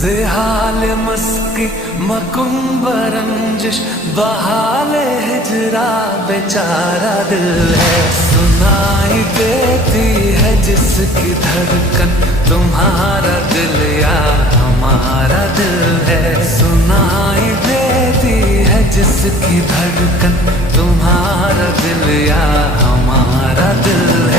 ज़ेहाल मस्की मकुम्ब रंजिश बहाल हिजरा बेचारा दिल है। सुनाई देती है जिसकी धड़कन तुम्हारा दिल या हमारा दिल है। सुनाई देती है जिसकी धड़कन तुम्हारा दिल या हमारा दिल